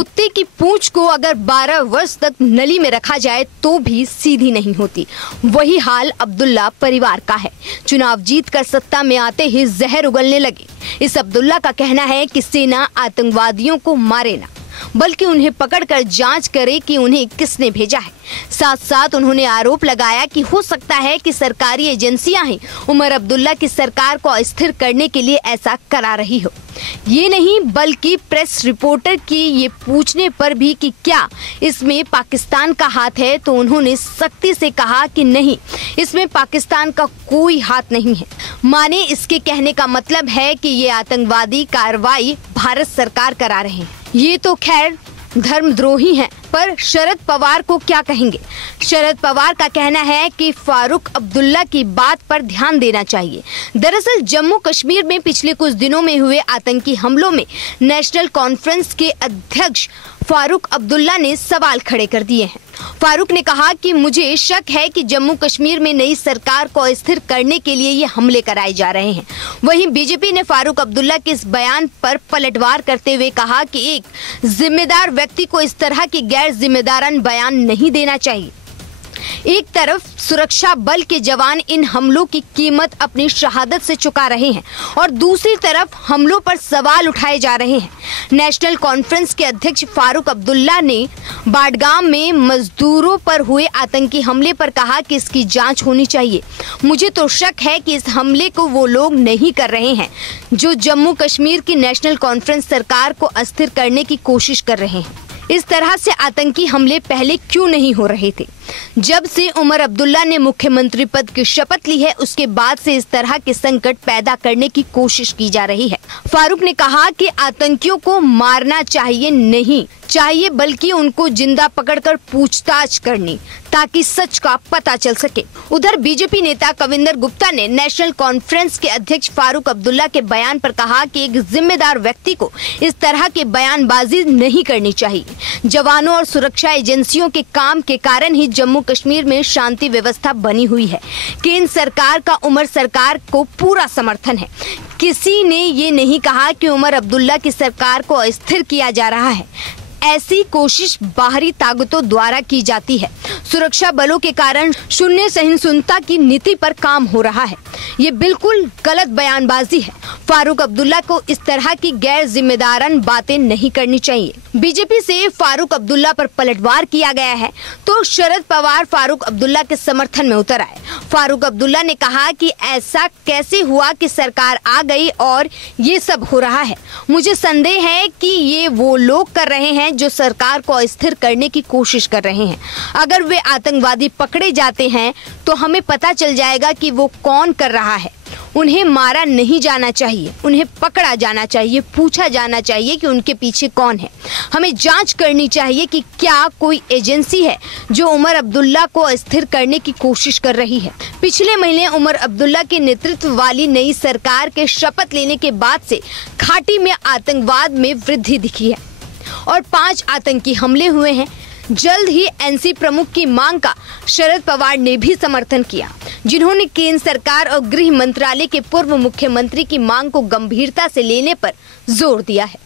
कुत्ते की पूंछ को अगर 12 वर्ष तक नली में रखा जाए तो भी सीधी नहीं होती। वही हाल अब्दुल्ला परिवार का है। चुनाव जीतकर सत्ता में आते ही जहर उगलने लगे। इस अब्दुल्ला का कहना है कि सेना आतंकवादियों को मारे ना, बल्कि उन्हें पकड़कर जांच करे कि उन्हें किसने भेजा है। साथ साथ उन्होंने आरोप लगाया कि हो सकता है कि सरकारी एजेंसियां ही उमर अब्दुल्ला की सरकार को अस्थिर करने के लिए ऐसा करा रही हो। ये नहीं बल्कि प्रेस रिपोर्टर की ये पूछने पर भी कि क्या इसमें पाकिस्तान का हाथ है, तो उन्होंने सख्ती से कहा कि नहीं, इसमें पाकिस्तान का कोई हाथ नहीं है। माने इसके कहने का मतलब है कि ये आतंकवादी कार्रवाई भारत सरकार करा रहे हैं। ये तो खैर धर्मद्रोही हैं, पर शरद पवार को क्या कहेंगे? शरद पवार का कहना है कि फारूक अब्दुल्ला की बात पर ध्यान देना चाहिए। दरअसल जम्मू कश्मीर में पिछले कुछ दिनों में हुए आतंकी हमलों में नेशनल कॉन्फ्रेंस के अध्यक्ष फारूक अब्दुल्ला ने सवाल खड़े कर दिए हैं। फारूक ने कहा कि मुझे शक है कि जम्मू कश्मीर में नई सरकार को अस्थिर करने के लिए ये हमले कराए जा रहे हैं। वहीं बीजेपी ने फारूक अब्दुल्ला के इस बयान पर पलटवार करते हुए कहा कि एक जिम्मेदार व्यक्ति को इस तरह की गैर जिम्मेदारान बयान नहीं देना चाहिए। एक तरफ सुरक्षा बल के जवान इन हमलों की कीमत अपनी शहादत से चुका रहे हैं और दूसरी तरफ हमलों पर सवाल उठाए जा रहे हैं। नेशनल कॉन्फ्रेंस के अध्यक्ष फारूक अब्दुल्ला ने बाडगाम में मजदूरों पर हुए आतंकी हमले पर कहा कि इसकी जांच होनी चाहिए। मुझे तो शक है कि इस हमले को वो लोग नहीं कर रहे हैं जो जम्मू कश्मीर की नेशनल कॉन्फ्रेंस सरकार को अस्थिर करने की कोशिश कर रहे हैं। इस तरह से आतंकी हमले पहले क्यों नहीं हो रहे थे? जब से उमर अब्दुल्ला ने मुख्यमंत्री पद की शपथ ली है, उसके बाद से इस तरह के संकट पैदा करने की कोशिश की जा रही है। फारूक ने कहा कि आतंकियों को मारना नहीं चाहिए, बल्कि उनको जिंदा पकड़कर पूछताछ करनी, ताकि सच का पता चल सके। उधर बीजेपी नेता कविंदर गुप्ता ने नेशनल कॉन्फ्रेंस के अध्यक्ष फारूक अब्दुल्ला के बयान पर कहा कि एक जिम्मेदार व्यक्ति को इस तरह के बयानबाजी नहीं करनी चाहिए। जवानों और सुरक्षा एजेंसियों के काम के कारण ही जम्मू कश्मीर में शांति व्यवस्था बनी हुई है। केंद्र सरकार का उमर सरकार को पूरा समर्थन है। किसी ने ये नहीं कहा कि उमर अब्दुल्ला की सरकार को अस्थिर किया जा रहा है। ऐसी कोशिश बाहरी ताकतों द्वारा की जाती है। सुरक्षा बलों के कारण शून्य सहिष्णुता की नीति पर काम हो रहा है। ये बिल्कुल गलत बयानबाजी है। फारूक अब्दुल्ला को इस तरह की गैर जिम्मेदारान बातें नहीं करनी चाहिए। बीजेपी से फारूक अब्दुल्ला पर पलटवार किया गया है तो शरद पवार फारूक अब्दुल्ला के समर्थन में उतर आए। फारूक अब्दुल्ला ने कहा कि ऐसा कैसे हुआ कि सरकार आ गई और ये सब हो रहा है। मुझे संदेह है कि ये वो लोग कर रहे हैं जो सरकार को अस्थिर करने की कोशिश कर रहे हैं। अगर वे आतंकवादी पकड़े जाते हैं तो हमें पता चल जाएगा कि वो कौन कर रहा है। उन्हें मारा नहीं जाना चाहिए, उन्हें पकड़ा जाना चाहिए, पूछा जाना चाहिए कि उनके पीछे कौन है। हमें जांच करनी चाहिए कि क्या कोई एजेंसी है जो उमर अब्दुल्ला को अस्थिर करने की कोशिश कर रही है। पिछले महीने उमर अब्दुल्ला के नेतृत्व वाली नई सरकार के शपथ लेने के बाद से घाटी में आतंकवाद में वृद्धि दिखी है और 5 आतंकी हमले हुए हैं। जल्द ही एनसी प्रमुख की मांग का शरद पवार ने भी समर्थन किया, जिन्होंने केंद्र सरकार और गृह मंत्रालय के पूर्व मुख्यमंत्री की मांग को गंभीरता से लेने पर जोर दिया है।